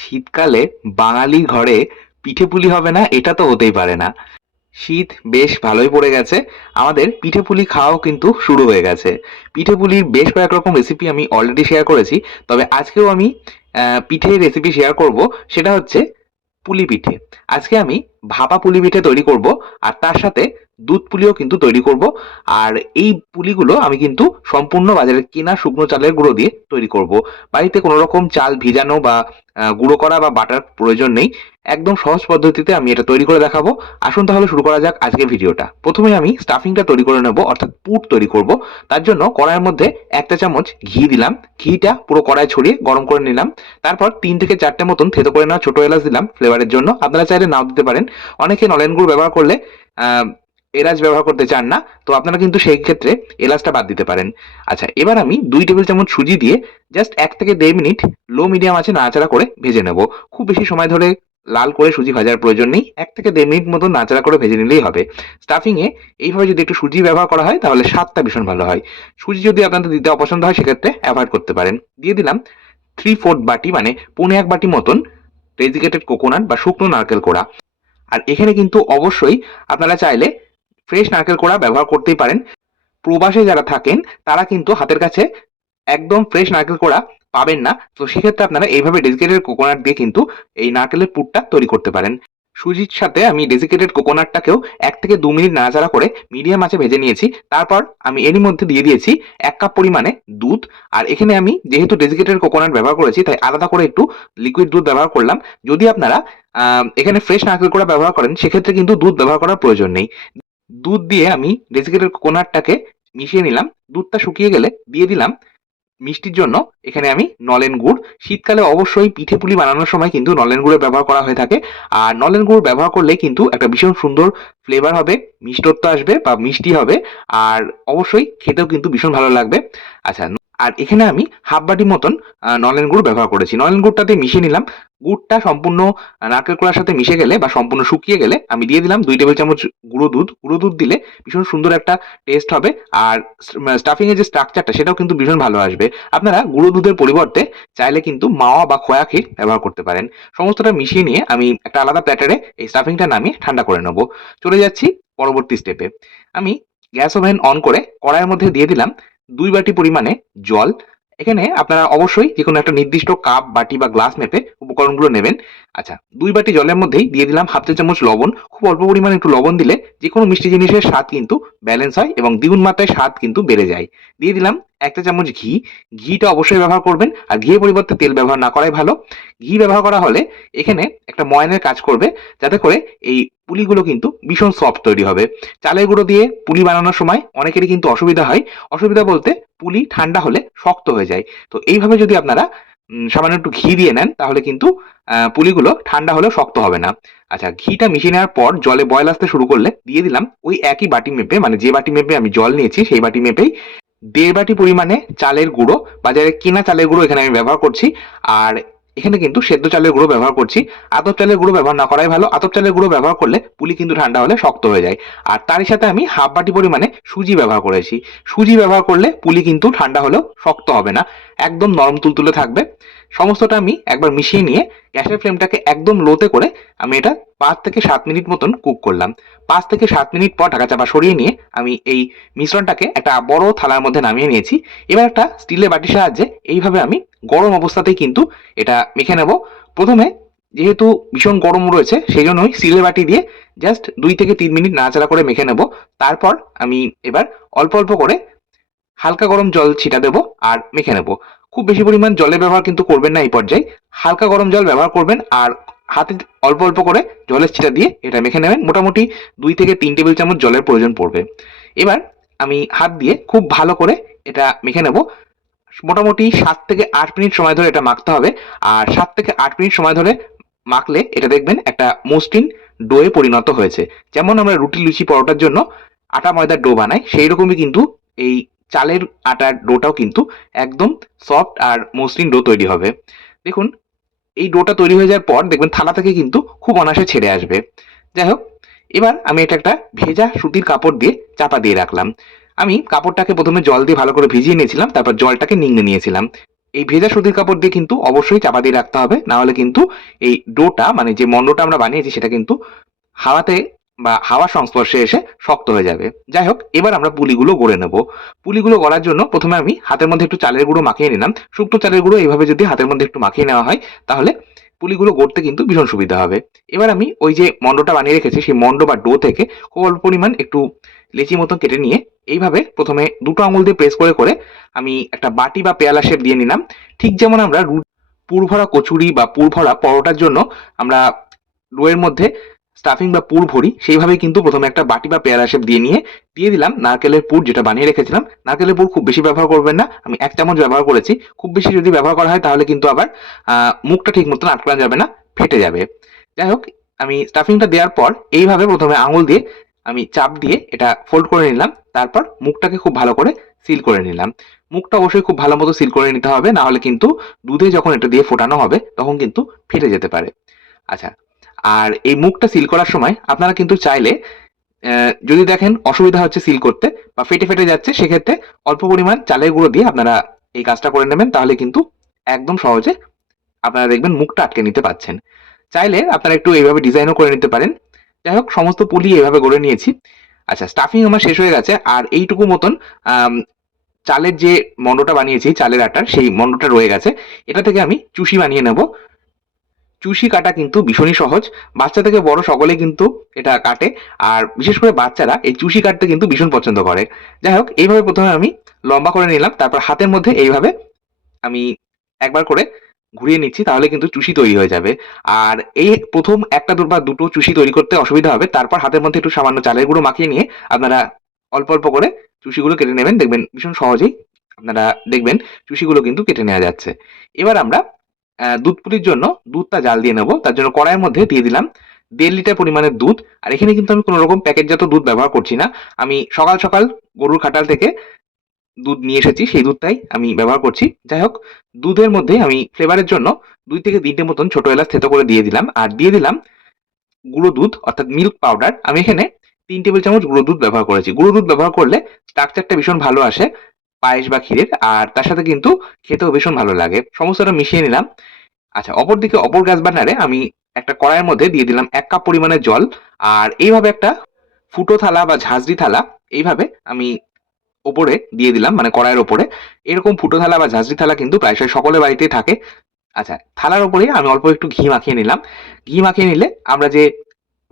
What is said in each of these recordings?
শীতকালে বাঙালি ঘরে পিঠে পুলি হবে না, এটা তো হতেই পারে না। শীত বেশ ভালোই পড়ে গেছে, আমাদের পিঠে পুলি খাওয়াও কিন্তু শুরু হয়ে গেছে। পিঠে পুলির বেশ কয়েক রকম রেসিপি আমি অলরেডি শেয়ার করেছি, তবে আজকেও আমি পিঠে রেসিপি শেয়ার করব, সেটা হচ্ছে পুলি পিঠে। আজকে আমি ভাপা পুলি পিঠে তৈরি করব, আর তার সাথে দুধ পুলিও কিন্তু তৈরি করব। আর এই পুলিগুলো আমি কিন্তু সম্পূর্ণ বাজারে কেনা শুকনো চালের গুঁড়ো দিয়ে তৈরি করব। বাড়িতে কোনো রকম চাল ভিজানো বা গুঁড়ো করা বা বাটার প্রয়োজন নেই। একদম সহজ পদ্ধতিতে আমি এটা তৈরি করে দেখাবো। আসুন তাহলে শুরু করা যাক আজকের ভিডিওটা। প্রথমে আমি স্টাফিংটা তৈরি করে নেব, অর্থাৎ পুর তৈরি করব। তার জন্য কড়াইয়ের মধ্যে একটা চামচ ঘি দিলাম। ঘিটা পুরো কড়াই ছড়িয়ে গরম করে নিলাম। তারপর তিন থেকে চারটে মতন থেতো করে নেওয়া ছোট এলাচ দিলাম ফ্লেভারের জন্য। আপনারা চাইলে নাও দিতে পারেন। অনেকে নলেন গুড় ব্যবহার করলে এলাচ ব্যবহার করতে চান না, তো আপনারা কিন্তু সেই ক্ষেত্রে এলাচটা বাদ দিতে পারেন। আচ্ছা এবার আমি দুই টেবিল চামচ সুজি দিয়ে জাস্ট এক থেকে দেড় মিনিট লো মিডিয়াম আছে নাড়াচাড়া করে ভেজে নেব। খুব বেশি সময় ধরে লাল করে সুজি ভাজার প্রয়োজন নেই, এক থেকে দেড় মিনিট মতো নাড়াচাড়া করে ভেজে নিলেই হবে। স্টাফিংয়ে এইভাবে যদি একটু সুজি ব্যবহার করা হয়, তাহলে স্বাদটা ভীষণ ভালো হয়। সুজি যদি আপনাদের দিতে অপছন্দ হয়, সেক্ষেত্রে অ্যাভয়েড করতে পারেন। দিয়ে দিলাম থ্রি ফোর্থ বাটি মানে পৌনে এক বাটি মতন ডেজিকেটেড কোকোনাট বা শুকনো নারকেল কোড়া। আর এখানে কিন্তু অবশ্যই আপনারা চাইলে ফ্রেশ নারকেল কোড়া ব্যবহার করতেই পারেন। প্রবাসে যারা থাকেন, তারা কিন্তু হাতের কাছে একদম ফ্রেশ নারকেল কোড়া পাবেন না। তো সেক্ষেত্রে আপনারা এইভাবে ডেজিকেটেড কোকোনাট দিয়ে কিন্তু এই নারকেলের পুরটা তৈরি করতে পারেন। সুজির সাথে আমি ডেজিকেটেড কোকোনাটটাকেও এক থেকে দু মিনিট নাড়াচাড়া করে মিডিয়াম আঁচে ভেজে নিয়েছি। তারপর আমি এরই মধ্যে দিয়ে দিয়েছি এক কাপ পরিমাণে দুধ। আর এখানে আমি যেহেতু ডেজিকেটেড কোকোনাট ব্যবহার করেছি, তাই আলাদা করে একটু লিকুইড দুধ ব্যবহার করলাম। যদি আপনারা এখানে ফ্রেশ নারকেল কোড়া ব্যবহার করেন, সেক্ষেত্রে কিন্তু দুধ ব্যবহার করার প্রয়োজন নেই। দুধ দিয়ে আমি ডেসিকেটেড কোকোনাটটাকে মিশিয়ে নিলাম। দুধটা শুকিয়ে গেলে দিয়ে দিলাম মিষ্টির জন্য। এখানে আমি নলেন গুড়। শীতকালে অবশ্যই পিঠে পুলি বানানোর সময় কিন্তু নলেন গুড়ের ব্যবহার করা হয়ে থাকে। আর নলেন গুড় ব্যবহার করলে কিন্তু একটা ভীষণ সুন্দর ফ্লেভার হবে, মিষ্টত্ব আসবে বা মিষ্টি হবে। আর অবশ্যই খেতেও কিন্তু ভীষণ ভালো লাগবে। আচ্ছা আর এখানে আমি হাফ বাটি মতন নলেন গুড় ব্যবহার করেছি। নলেন গুড়টাতে মিশিয়ে নিলাম। গুড়টা সম্পূর্ণ নারকেল কোড়ার সাথে মিশে গেলে বা সম্পূর্ণ শুকিয়ে গেলে আমি দিয়ে দিলাম দুই টেবিল চামচ গুঁড়ো দুধ। গুঁড়ো দুধ দিলে ভীষণ সুন্দর একটা টেস্ট হবে। আর স্টাফিংয়ের যে স্ট্রাকচারটা সেটাও কিন্তু ভীষণ ভালো আসবে। আপনারা গুঁড়ো দুধের পরিবর্তে চাইলে কিন্তু মাওয়া বা খোয়া ক্ষীর ব্যবহার করতে পারেন। সমস্তটা মিশিয়ে নিয়ে আমি একটা আলাদা প্ল্যাটারে এই স্টাফিংটা নামিয়ে ঠান্ডা করে নেব। চলে যাচ্ছি পরবর্তী স্টেপে আমি গ্যাস ওভেন অন করে কড়াইয়ের মধ্যে দিয়ে দিলাম দুই বাটি পরিমাণে জল। এখানে আপনারা অবশ্যই যে কোনো একটা নির্দিষ্ট কাপ, বাটি বা গ্লাস মেপে উপকরণগুলো নেবেন। আচ্ছা দুই বাটি জলের মধ্যেই দিয়ে দিলাম হাফ চা চামচ লবণ। খুব অল্প পরিমাণে একটু লবণ দিলে যে কোনো মিষ্টি জিনিসের স্বাদ কিন্তু ব্যালেন্স হয় এবং দ্বিগুণ মাত্রায় স্বাদ কিন্তু বেড়ে যায়। দিয়ে দিলাম একটা চামচ ঘি। ঘিটা অবশ্যই ব্যবহার করবেন আর ঘিয়ের পরিবর্তে তেল ব্যবহার না করাই ভালো। ঘি ব্যবহার করা হলে এখানে একটা ময়নের কাজ করবে যাতে করে এই পুলিগুলো কিন্তু ভীষণ সফট তৈরি হবে। চালের গুঁড়ো দিয়ে পুলি বানানোর সময় অনেকেরই কিন্তু অসুবিধা হয়। অসুবিধা বলতে পুলি ঠান্ডা হলে শক্ত হয়ে যায়। তো এইভাবে যদি আপনারা সামান্য একটু ঘি দিয়ে নেন, তাহলে কিন্তু পুলিগুলো ঠান্ডা হলেও শক্ত হবে না। আচ্ছা ঘিটা মিশিয়ে নেওয়ার পর জলে বয়ল আসতে শুরু করলে দিয়ে দিলাম ওই একই বাটি মেপে মানে যে বাটি মেপে আমি জল নিয়েছি সেই বাটি মেপেই দেড় বাটি পরিমাণে চালের গুঁড়ো, বাজারে কেনা চালের গুঁড়ো এখানে আমি ব্যবহার করছি, আর এখানে কিন্তু সেদ্ধ চালের গুঁড়ো ব্যবহার করছি। আতপ চালের গুঁড়ো ব্যবহার না করাই ভালো, আতপ চালের গুঁড়ো ব্যবহার করলে পুলি কিন্তু ঠান্ডা হলে শক্ত হয়ে যায়। আর তারই সাথে আমি হাফ বাটি পরিমাণে সুজি ব্যবহার করেছি। সুজি ব্যবহার করলে পুলি কিন্তু ঠান্ডা হলেও শক্ত হবে না, একদম নরম তুলতুলে থাকবে। সমস্তটা আমি একবার মিশিয়ে নিয়ে গ্যাসের ফ্লেমটাকে একদম লোতে করে আমি এটা পাঁচ থেকে সাত মিনিট মতন কুক করলাম। পাঁচ থেকে সাত মিনিট পর ঢাকা চাপা সরিয়ে নিয়ে আমি এই মিশ্রণটাকে একটা বড় থালার মধ্যে নামিয়ে নিয়েছি। এবার একটা স্টিলের বাটির সাহায্যে এইভাবে আমি গরম অবস্থাতেই কিন্তু এটা মেখে নেব। প্রথমে যেহেতু ভীষণ গরম রয়েছে সেই জন্যই স্টিলের বাটি দিয়ে জাস্ট দুই থেকে তিন মিনিট নাড়াচাড়া করে মেখে নেব। তারপর আমি এবার অল্প অল্প করে হালকা গরম জল ছিটা দেবো আর মেখে নেব। খুব বেশি পরিমাণ জলের ব্যবহার কিন্তু করবেন না এই পর্যায়ে। হালকা গরম জল ব্যবহার করবেন আর হাতে অল্প অল্প করে জলের ছিটা দিয়ে এটা মেখে নেবেন। মোটামুটি দুই থেকে তিন টেবিল চামচ জলের প্রয়োজন পড়বে। এবার আমি হাত দিয়ে খুব ভালো করে এটা মেখে নেব। মোটামুটি সাত থেকে আট মিনিট সময় ধরে এটা মাখতে হবে। আর সাত থেকে আট মিনিট সময় ধরে মাখলে এটা দেখবেন একটা মসৃণ ডোয়ে পরিণত হয়েছে। যেমন আমরা রুটি, লুচি, পরোটার জন্য আটা, ময়দার ডো বানাই সেই রকমই কিন্তু এই চালের আটার ডোটাও কিন্তু একদম সফট আর মসৃণ ডো তৈরি হবে। দেখুন, এই ডোটা তৈরি হয়ে যাওয়ার পর দেখবেন থালা থেকে কিন্তু খুব অনায়াসে ছেড়ে আসবে। যাই হোক, এবার আমি এটা একটা ভেজা সুতির কাপড় দিয়ে চাপা দিয়ে রাখলাম। আমি কাপড়টাকে প্রথমে জল দিয়ে ভালো করে ভিজিয়ে নিয়েছিলাম, তারপর জলটাকে নিংড়ে নিয়েছিলাম। এই ভেজা সুতির কাপড় দিয়ে কিন্তু অবশ্যই চাপা দিয়ে রাখতে হবে, না হলে কিন্তু এই ডোটা মানে যে মন্ডটা আমরা বানিয়েছি সেটা কিন্তু হাওয়াতে বা হাওয়ার সংস্পর্শে এসে শক্ত হয়ে যাবে। যাই হোক, এবার আমরা পুলিগুলো গড়ে নেব। পুলিগুলো গড়ার জন্য প্রথমে আমি হাতের মধ্যে একটু চালের গুঁড়ো মাখিয়ে নিলাম। শুকনো চালের গুঁড়ো এইভাবে যদি হাতের মধ্যে একটু মাখিয়ে নেওয়া হয়, তাহলে পুলিগুলো গড়তে কিন্তু ভীষণ সুবিধা হবে। এবার আমি ওই যে মন্ডটা বানিয়ে রেখেছি, সেই মন্ড বা ডো থেকে খুব অল্প পরিমাণ একটু লেচি মতো কেটে নিয়ে এইভাবে প্রথমে দুটো আঙুল দিয়ে প্রেস করে করে আমি একটা বাটি বা পেয়ালা শেপ দিয়ে নিলাম। ঠিক যেমন আমরা পুরভরা কচুরি বা পুরভরা পরোটার জন্য আমরা ডোয়ের মধ্যে স্টাফিং বা পুর ভরি, সেইভাবে কিন্তু প্রথমে একটা বাটি বা পেয়ারা শেপ দিয়ে নিয়ে, দিয়ে দিলাম নারকেলের পুর যেটা বানিয়ে রেখেছিলাম। নারকেলের পুর খুব বেশি ব্যবহার করবেন না, আমি এক চামচ ব্যবহার করেছি। খুব বেশি যদি ব্যবহার করা হয় তাহলে কিন্তু আবার মুখটা ঠিক মতন আটকানো যাবে না, ফেটে যাবে। যাই হোক, আমি স্টাফিংটা দেওয়ার পর এইভাবে প্রথমে আঙুল দিয়ে আমি চাপ দিয়ে এটা ফোল্ড করে নিলাম, তারপর মুখটাকে খুব ভালো করে সিল করে নিলাম। মুখটা অবশ্যই খুব ভালো মতো সিল করে নিতে হবে না হলে কিন্তু দুধে যখন এটা দিয়ে ফোটানো হবে, তখন কিন্তু ফেটে যেতে পারে। আচ্ছা আর এই মুখটা সিল করার সময় আপনারা কিন্তু চাইলে যদি দেখেন অসুবিধা হচ্ছে সিল করতে বা ফেটে ফেটে যাচ্ছে, সেক্ষেত্রে অল্প পরিমাণ চালের গুঁড়ো দিয়ে আপনারা এই কাজটা করে নেবেন, তাহলে কিন্তু একদম সহজে আপনারা দেখবেন মুখটা আটকে নিতে পারছেন। চাইলে আপনারা একটু এইভাবে ডিজাইনও করে নিতে পারেন। যাই হোক, সমস্ত পুলি এইভাবে গড়ে নিয়েছি। আচ্ছা স্টাফিং আমার শেষ হয়ে গেছে, আর এইটুকু মতন চালের যে মন্ডটা বানিয়েছি, চালের আটার, সেই মন্ডটা রয়ে গেছে। এটা থেকে আমি চুষি বানিয়ে নেব। চুষি কাটা কিন্তু ভীষণই সহজ। বাচ্চা থেকে বড় সকলে কিন্তু এটা কাটে। আর বিশেষ করে বাচ্চারা এই চুষি কাটতে কিন্তু ভীষণ পছন্দ করে। যাই হোক, এইভাবে প্রথমে আমি লম্বা করে নিলাম। তারপর হাতের মধ্যে এইভাবে আমি একবার করে ঘুরিয়ে নিচ্ছি, তাহলে কিন্তু চুষি তৈরি হয়ে যাবে। আর এই প্রথম একটা বা দুটো চুষি তৈরি করতে অসুবিধা হবে। তারপর হাতের মধ্যে একটু সামান্য চালের গুঁড়ো মাখিয়ে নিয়ে আপনারা অল্প অল্প করে চুষিগুলো কেটে নেবেন। দেখবেন ভীষণ সহজেই আপনারা দেখবেন চুষিগুলো কিন্তু কেটে নেওয়া যাচ্ছে। এবার আমরা দুধ পুলির জন্য দুধটা জাল দিয়ে নেব। তার জন্য কড়াইয়ের মধ্যে দিয়ে দিলাম দেড় লিটার পরিমাণের দুধ। আর এখানে কিন্তু আমি কোনো রকম প্যাকেটজাত দুধ ব্যবহার করছি না। আমি সকাল সকাল গরুর খাটাল থেকে দুধ নিয়ে এসেছি, সেই দুধটাই আমি ব্যবহার করছি। যাই হোক, দুধের মধ্যে আমি ফ্লেভারের জন্য দুই থেকে তিনটে মতন ছোট এলাচ থেতো করে দিয়ে দিলাম। আর দিয়ে দিলাম গুঁড়ো দুধ, অর্থাৎ মিল্ক পাউডার আমি এখানে তিন টেবিল চামচ গুঁড়ো দুধ ব্যবহার করেছি। গুঁড়ো দুধ ব্যবহার করলে স্ট্রাকচারটা ভীষণ ভালো আসে। পায়েস বা ক্ষীরের, আর তার সাথে কিন্তু খেতেও ভীষণ ভালো লাগে। সমস্তটা মিশিয়ে নিলাম। আচ্ছা অপরদিকে অপর গ্যাস বার্নারে আমি একটা কড়াইয়ের মধ্যে দিয়ে দিলাম এক কাপ পরিমাণের জল। আর এইভাবে একটা ফুটো থালা বা ঝাঁঝরি থালা এইভাবে আমি ওপরে দিয়ে দিলাম মানে কড়াইয়ের ওপরে। এরকম ফুটো থালা বা ঝাঁঝরি থালা কিন্তু প্রায়শই সকলের বাড়িতেই থাকে। আচ্ছা থালার ওপরে আমি অল্প একটু ঘি মাখিয়ে নিলাম। ঘি মাখিয়ে নিলে আমরা যে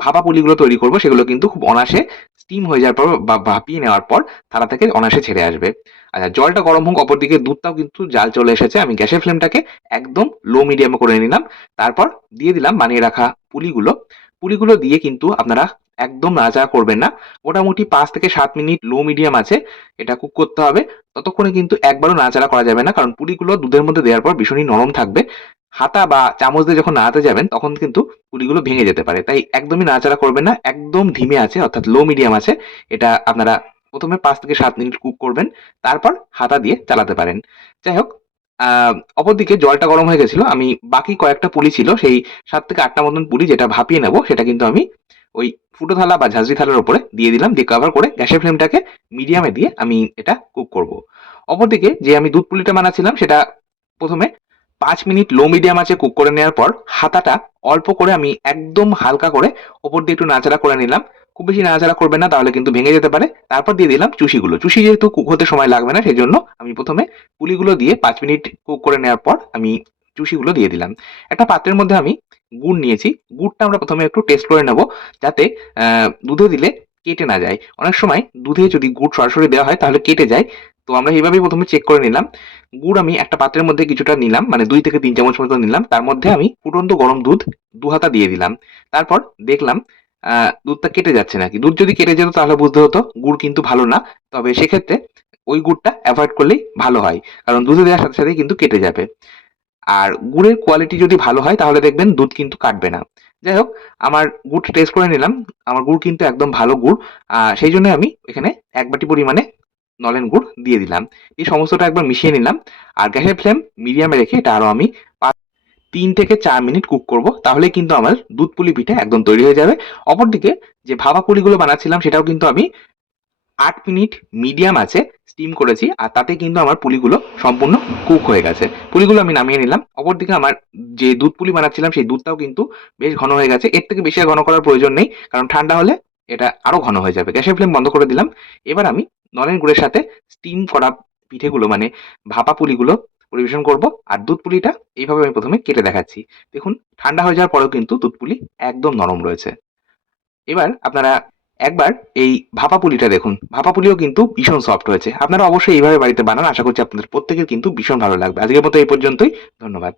ভাপা পুলিগুলো তৈরি করব সেগুলো কিন্তু খুব অনাসে স্টিম হয়ে যাওয়ার পর বা ভাপিয়ে নেওয়ার পর থালা থেকে অনায়াসে ছেড়ে আসবে। আচ্ছা জলটা গরম হোক, অপরদিকে দুধটাও কিন্তু জাল চলে এসেছে। আমি গ্যাসের ফ্লেমটাকে একদম লো মিডিয়ামে করে নিলাম। তারপর দিয়ে দিলাম বানিয়ে রাখা পুলিগুলো। পুলিগুলো দিয়ে কিন্তু আপনারা একদম নাড়াচাড়া করবেন না। মোটামুটি পাঁচ থেকে সাত মিনিট লো মিডিয়াম আছে। এটা কুক করতে হবে। ততক্ষণে কিন্তু একবারও নাড়াচাড়া করা যাবে না, কারণ পুলিগুলো দুধের মধ্যে দেওয়ার পর ভীষণই নরম থাকবে। হাতা বা চামচ দিয়ে যখন নাড়াতে যাবেন, তখন কিন্তু পুলিগুলো ভেঙে যেতে পারে। তাই একদমই নাড়াচাড়া করবেন না, একদম ধিমে আছে, অর্থাৎ লো মিডিয়াম আছে। এটা আপনারা প্রথমে পাঁচ থেকে সাত মিনিট কুক করবেন, তারপর হাতা দিয়ে চালাতে পারেন। যাই হোক অপরদিকে জলটা গরম হয়ে গেছিল, আমি বাকি কয়েকটা পুলি ছিল, সেই সাত থেকে আটটা মতন পুলি যেটা ভাপিয়ে নেব, সেটা কিন্তু আমি ওই ফুটো থালা বা ঝাঁঝরি থালার উপরে দিয়ে দিলাম, দিয়ে কভার করে গ্যাসের ফ্লেমটাকে মিডিয়ামে দিয়ে আমি এটা কুক করব। অপরদিকে যে আমি দুধ পুলিটা বানাচ্ছিলাম সেটা প্রথমে পাঁচ মিনিট লো মিডিয়াম আছে কুক করে নেওয়ার পর হাতাটা অল্প করে আমি একদম হালকা করে ওপর দিয়ে একটু নাচাড়া করে নিলাম। খুব বেশি নাড়াচাড়া করবে না, তাহলে কিন্তু ভেঙে যেতে পারে। তারপর দিয়ে দিলাম চুষিগুলো। চুষি যেহেতু কুক হতে সময় লাগবে না সেই জন্য আমি প্রথমে পুলিগুলো দিয়ে পাঁচ মিনিট কুক করে নেওয়ার পর আমি চুষিগুলো দিয়ে দিলাম। একটা পাত্রের মধ্যে আমি গুড় নিয়েছি। গুড়টা আমরা প্রথমে একটু টেস্ট করে নেব, যাতে দুধে দিলে কেটে না যায়। অনেক সময় দুধে যদি গুড় সরাসরি দেওয়া হয়, তাহলে কেটে যায়। তো আমরা এইভাবেই প্রথমে চেক করে নিলাম। গুড় আমি একটা পাত্রের মধ্যে কিছুটা নিলাম মানে দুই থেকে তিন চামচ মতো নিলাম। তার মধ্যে আমি ফুটন্ত গরম দুধ দু হাতা দিয়ে দিলাম। তারপর দেখলাম দুধটা কেটে যাচ্ছে নাকি। দুধ যদি কেটে যেত তাহলে বুঝতে হতো গুড় কিন্তু ভালো না। তবে সেক্ষেত্রে ওই গুড়টা অ্যাভয়েড করলেই ভালো হয়। কারণ দুধে দেওয়ার সাথে সাথে কিন্তু কেটে যাবে। আর গুড়ের কোয়ালিটি যদি ভালো হয়, তাহলে দেখবেন দুধ কিন্তু কাটবে না। যাই হোক আমার গুড় টেস্ট করে নিলাম। আমার গুড় কিন্তু একদম ভালো গুড়। সেই জন্য আমি এখানে এক বাটি পরিমাণে নলেন গুড় দিয়ে দিলাম। এই সমস্তটা একবার মিশিয়ে নিলাম। আর গ্যাসের ফ্লেম মিডিয়ামে রেখে এটা আরও আমি তিন থেকে চার মিনিট কুক করব। তাহলে কিন্তু আমার দুধ পুলি পিঠা একদম তৈরি হয়ে যাবে। অপরদিকে যে ভাবা পুলিগুলো বানাচ্ছিলাম, সেটাও কিন্তু আমি আট মিনিট মিডিয়াম আছে স্টিম করেছি, আর তাতে কিন্তু আমার পুলিগুলো সম্পূর্ণ কুক হয়ে গেছে। পুলিগুলো আমি নামিয়ে নিলাম। অপরদিকে আমার যে দুধ পুলি বানাচ্ছিলাম, সেই দুধটাও কিন্তু বেশ ঘন হয়ে গেছে। এর থেকে বেশি ঘন করার প্রয়োজন নেই, কারণ ঠান্ডা হলে এটা আরও ঘন হয়ে যাবে। গ্যাসের ফ্লেম বন্ধ করে দিলাম। এবার আমি নলেন গুড়ের সাথে স্টিম করা পিঠেগুলো মানে ভাপা পুলিগুলো পরিবেশন করব। আর দুধ পুলিটা এইভাবে আমি প্রথমে কেটে দেখাচ্ছি। দেখুন, ঠান্ডা হয়ে যাওয়ার পরেও কিন্তু দুধ পুলি একদম নরম রয়েছে। এবার আপনারা একবার এই ভাপা পুলিটা দেখুন। ভাপা পুলিও কিন্তু ভীষণ সফট হয়েছে আপনারা অবশ্যই এইভাবে বাড়িতে বানান। আশা করছি আপনাদের প্রত্যেকের কিন্তু ভীষণ ভালো লাগবে। আজকের মতো এই পর্যন্তই। ধন্যবাদ।